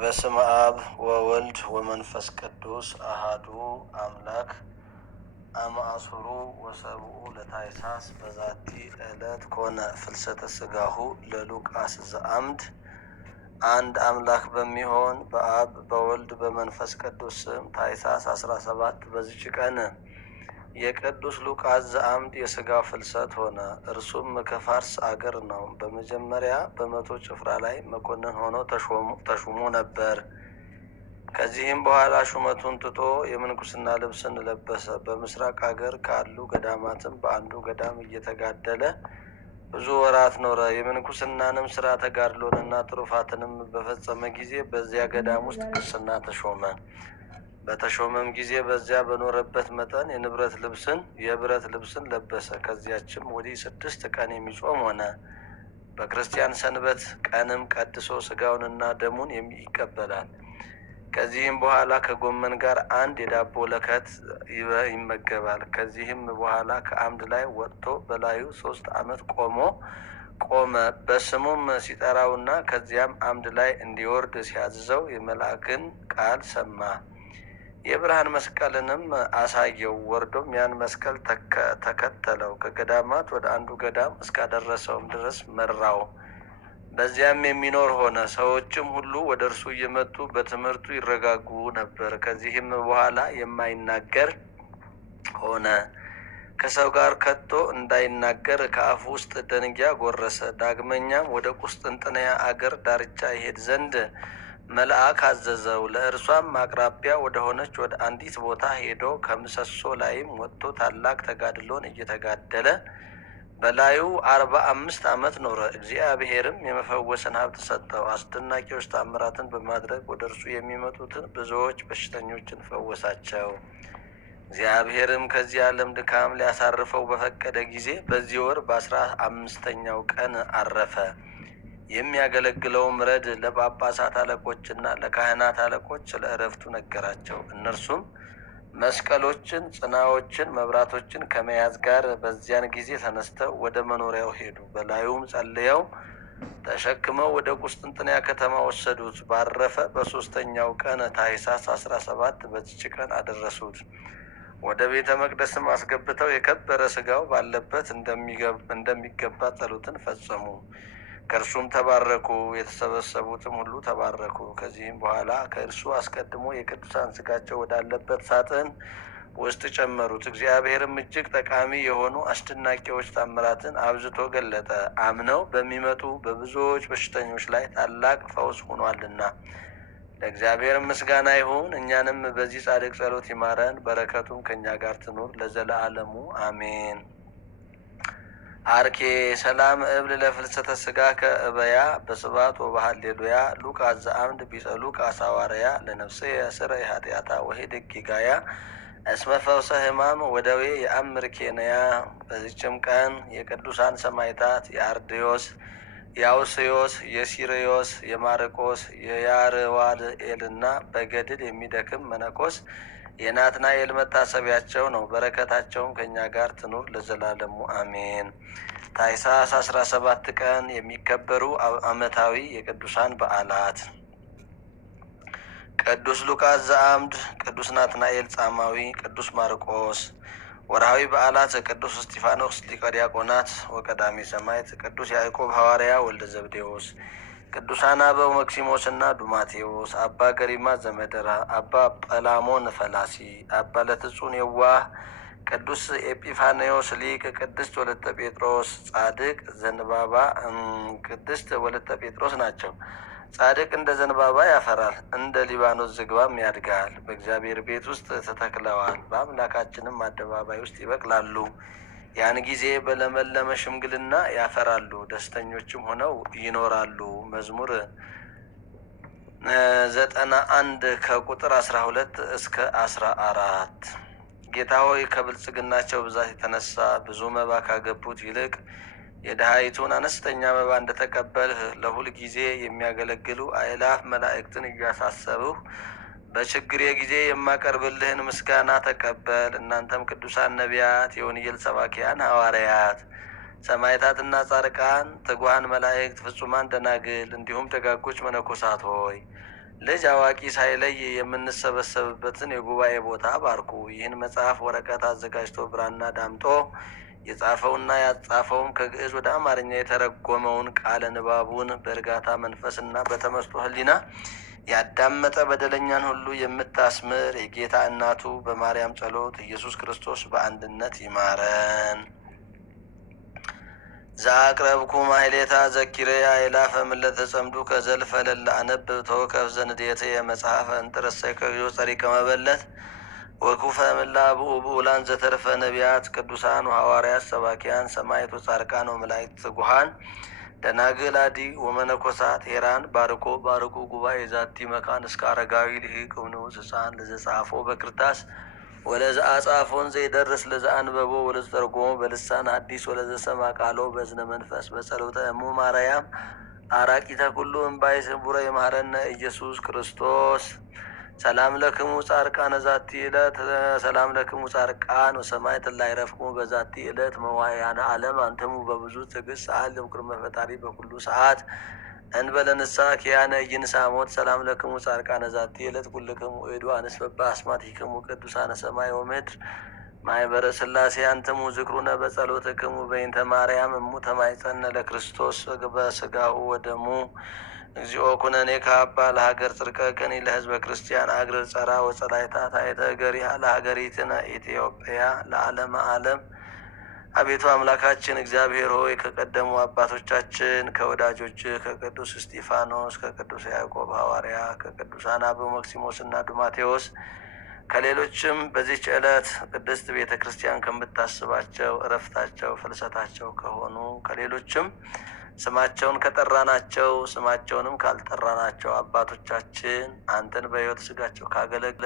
በስመ አብ ወወልድ ወመንፈስ ቅዱስ አሃዱ አምላክ አማአሱሩ ወሰብኡ ለታኅሣሥ በዛቲ ዕለት ኮነ ፍልሰተ ሥጋሁ ለሉቃስ ዘአምድ። አንድ አምላክ በሚሆን በአብ በወልድ በመንፈስ ቅዱስ ስም ታኅሣሥ 17 በዚች ቀን የቅዱስ ሉቃስ ዘአምድ የሥጋው ፍልሰት ሆነ። እርሱም ከፋርስ አገር ነው። በመጀመሪያ በመቶ ጭፍራ ላይ መኮንን ሆኖ ተሹሞ ነበር። ከዚህም በኋላ ሹመቱን ትቶ የምንኩስና ልብስን ለበሰ። በምስራቅ አገር ካሉ ገዳማትም በአንዱ ገዳም እየተጋደለ ብዙ ወራት ኖረ። የምንኩስናንም ስራ ተጋድሎንና ትሩፋትንም በፈጸመ ጊዜ በዚያ ገዳም ውስጥ ቅስና ተሾመ። በተሾመም ጊዜ በዚያ በኖረበት መጠን የብረት ልብስን ለበሰ። ከዚያችም ወዲህ 6 ቀን የሚጾም ሆነ። በክርስቲያን ሰንበት ቀንም ቀድሶ ስጋውንና ደሙን ይቀበላል። ከዚህም በኋላ ከጎመን ጋር አንድ የዳቦ ለከት ይመገባል። ከዚህም በኋላ ከአምድ ላይ ወጥቶ በላዩ 3 ዓመት ቆመ። በስሙም ሲጠራውና ከዚያም አምድ ላይ እንዲወርድ ሲያዝዘው የመልአክን ቃል ሰማ። የብርሃን መስቀልንም አሳየው። ወርዶም ያን መስቀል ተከተለው። ከገዳማት ወደ አንዱ ገዳም እስካደረሰውም ድረስ መራው። በዚያም የሚኖር ሆነ። ሰዎችም ሁሉ ወደ እርሱ እየመጡ በትምህርቱ ይረጋጉ ነበር። ከዚህም በኋላ የማይናገር ሆነ። ከሰው ጋር ከቶ እንዳይናገር ከአፉ ውስጥ ደንጊያ ጎረሰ። ዳግመኛም ወደ ቁስጥንጥንያ አገር ዳርቻ ይሄድ ዘንድ መልአክ አዘዘው። ለእርሷም አቅራቢያ ወደሆነች ወደ አንዲት ቦታ ሄዶ ከምሰሶ ላይም ወጥቶ ታላቅ ተጋድሎን እየተጋደለ በላዩ 45 ዓመት ኖረ። እግዚአብሔርም የመፈወስን ሀብት ሰጠው። አስደናቂዎች ታምራትን በማድረግ ወደ እርሱ የሚመጡትን ብዙዎች በሽተኞችን ፈወሳቸው። እግዚአብሔርም ከዚህ ዓለም ድካም ሊያሳርፈው በፈቀደ ጊዜ በዚህ ወር በ15ኛው ቀን አረፈ። የሚያገለግለውም ረድ ለጳጳሳት አለቆችና ለካህናት አለቆች ስለ ዕረፍቱ ነገራቸው። እነርሱም መስቀሎችን፣ ጽናዎችን፣ መብራቶችን ከመያዝ ጋር በዚያን ጊዜ ተነስተው ወደ መኖሪያው ሄዱ። በላዩም ጸልየው ተሸክመው ወደ ቁስጥንጥንያ ከተማ ወሰዱት። ባረፈ በ3ኛው ቀን ታኅሣሥ 17 በዚች ቀን አደረሱት። ወደ ቤተ መቅደስም አስገብተው የከበረ ሥጋው ባለበት እንደሚገባ ጸሎትን ፈጸሙ። ከእርሱም ተባረኩ። የተሰበሰቡትም ሁሉ ተባረኩ። ከዚህም በኋላ ከእርሱ አስቀድሞ የቅዱሳን ሥጋቸው ወዳለበት ሳጥን ውስጥ ጨመሩት። እግዚአብሔርም እጅግ ጠቃሚ የሆኑ አስደናቂዎች ታምራትን አብዝቶ ገለጠ። አምነው በሚመጡ በብዙዎች በሽተኞች ላይ ታላቅ ፈውስ ሆኗልና ለእግዚአብሔር ምስጋና ይሁን። እኛንም በዚህ ጻድቅ ጸሎት ይማረን፣ በረከቱም ከእኛ ጋር ትኑር ለዘለዓለሙ አሜን። አርኬ ሰላም እብል ለፍልሰተ ሥጋ ከእበያ በስባት ወበሃሌሉያ ሉቃስ ዘአምድ ቢጸ ሉቃስ ሐዋርያ ለነፍሴ የስረ ኃጢአታ ወሄድግ ጊጋያ እስመ ፈውሰ ሕማም ወደዌ የአምር ኬንያ። በዚችም ቀን የቅዱሳን ሰማዕታት የአርድዮስ፣ የአውስዮስ፣ የሲሪዮስ፣ የማርቆስ፣ የያርዋልኤልና በገድል የሚደክም መነኮስ የናትናኤል መታሰቢያቸው ነው። በረከታቸውም ከእኛ ጋር ትኑር ለዘላለሙ አሜን። ታኅሣሥ 17 ቀን የሚከበሩ ዓመታዊ የቅዱሳን በዓላት፦ ቅዱስ ሉቃስ ዘአምድ፣ ቅዱስ ናትናኤል ጻማዊ፣ ቅዱስ ማርቆስ። ወርሃዊ በዓላት፦ ቅዱስ እስጢፋኖስ ሊቀ ዲያቆናት ወቀዳሜ ሰማዕት፣ ቅዱስ ያዕቆብ ሐዋርያ ወልደ ዘብዴዎስ፣ ቅዱሳን አበው መክሲሞስና ዱማቴዎስ፣ አባ ገሪማ ዘመደራ፣ አባ ጰላሞን ፈላሲ፣ አባ ለትጹን የዋህ፣ ቅዱስ ኤጲፋንዮስ ሊቅ፣ ቅድስት ወለተ ጴጥሮስ ጻድቅ ዘንባባ ቅድስት ወለተ ጴጥሮስ ናቸው። ጻድቅ እንደ ዘንባባ ያፈራል፣ እንደ ሊባኖስ ዝግባም ያድጋል። በእግዚአብሔር ቤት ውስጥ ተተክለዋል፣ በአምላካችንም አደባባይ ውስጥ ይበቅላሉ። ያን ጊዜ በለመለመ ሽምግልና ያፈራሉ፣ ደስተኞችም ሆነው ይኖራሉ። መዝሙር 91 ከቁጥር 12 እስከ 14። ጌታ ሆይ ከብልጽግናቸው ብዛት የተነሳ ብዙ መባ ካገቡት ይልቅ የድሃይቱን አነስተኛ መባ እንደተቀበልህ ለሁል ጊዜ የሚያገለግሉ አእላፍ መላእክትን እያሳሰብሁ በችግሬ ጊዜ የማቀርብልህን ምስጋና ተቀበል። እናንተም ቅዱሳን ነቢያት፣ የወንጌል ሰባኪያን ሐዋርያት፣ ሰማዕታትና ጻድቃን፣ ትጉሃን መላእክት፣ ፍጹማን ደናግል እንዲሁም ደጋጎች መነኮሳት ሆይ ልጅ አዋቂ ሳይለይ የምንሰበሰብበትን የጉባኤ ቦታ ባርኩ። ይህን መጽሐፍ ወረቀት አዘጋጅቶ ብራና ዳምጦ የጻፈውና ያጻፈውም ከግዕዝ ወደ አማርኛ የተረጎመውን ቃለ ንባቡን በእርጋታ መንፈስና በተመስጦ ሕሊና ያዳመጠ በደለኛን ሁሉ የምታስምር የጌታ እናቱ በማርያም ጸሎት ኢየሱስ ክርስቶስ በአንድነት ይማረን። ዛቅረብኩ ማሕሌታ ዘኪሬ አእላፈ ምለተ ጸምዱ ከዘልፈ ለላ አነብብ ተወከፍ ዘንዴተ የመጽሐፈ እንጥረሰይ ከዮ ጸሪቀ መበለት ወኩፈ ምላ ብኡላን ዘተርፈ ነቢያት ቅዱሳን ሐዋርያት ሰባኪያን ሰማዕት ወጻድቃን ወመላእክት ትጉሃን ደናግል አዲ ወመነኮሳት ሄራን ባርኮ ባርኩ ጉባኤ ዛቲ መካን እስከ አረጋዊ ልሂቅ ንዑስ ሕፃን ለዘጻፎ በክርታስ ወለዘአጻፎን ዘይደርስ ለዘአንበቦ ወለዘተርጎሞ በልሳን ሐዲስ ወለዘሰማ ቃሎ በእዝነ መንፈስ በጸሎተ እሙ ማርያም አራቂተ ኩሉ እምባይ ስቡረ ይማረነ ኢየሱስ ክርስቶስ። ሰላም ለክሙ ጻድቃነ ዛቲ ዕለት ሰላም ለክሙ ጻድቃን ወሰማዕት ላዕረፍክሙ በዛቲ ዕለት መዋዕያነ ዓለም አንትሙ በብዙ ትዕግስት ሰአል ቅድመ ፈጣሪ በኩሉ ሰዓት እንበለ ንስሐ ኪያነ ኢይንሣ ሞት። ሰላም ለክሙ ጻድቃነ ዛቲ ዕለት ኩልክሙ እዱ አንስ በአስማቲክሙ ቅዱሳነ ሰማይ ወምድር ማኅበረ ሥላሴ አንትሙ ዝክሩነ በጸሎትክሙ በእንተ ማርያም እሙ ተማይጸነ ለክርስቶስ በሥጋሁ ወደሙ እግዚኦ ኩነኔ ከአባ ለሀገር ጽርቀ ከኒ ለሕዝበ ክርስቲያን አግር ጸራ ወጸላይታ ታይተ ገሪሃ ለሀገሪትነ ኢትዮጵያ ለዓለመ ዓለም። አቤቱ አምላካችን እግዚአብሔር ሆይ ከቀደሙ አባቶቻችን ከወዳጆች ከቅዱስ እስጢፋኖስ ከቅዱስ ያዕቆብ ሐዋርያ ከቅዱሳን አበው መክሲሞስ እና ዱማቴዎስ ከሌሎችም በዚህች ዕለት ቅድስት ቤተ ክርስቲያን ከምታስባቸው እረፍታቸው ፍልሰታቸው ከሆኑ ከሌሎችም ስማቸውን ከጠራናቸው ስማቸውንም ካልጠራናቸው አባቶቻችን አንተን በሕይወት ሥጋቸው ካገለግለ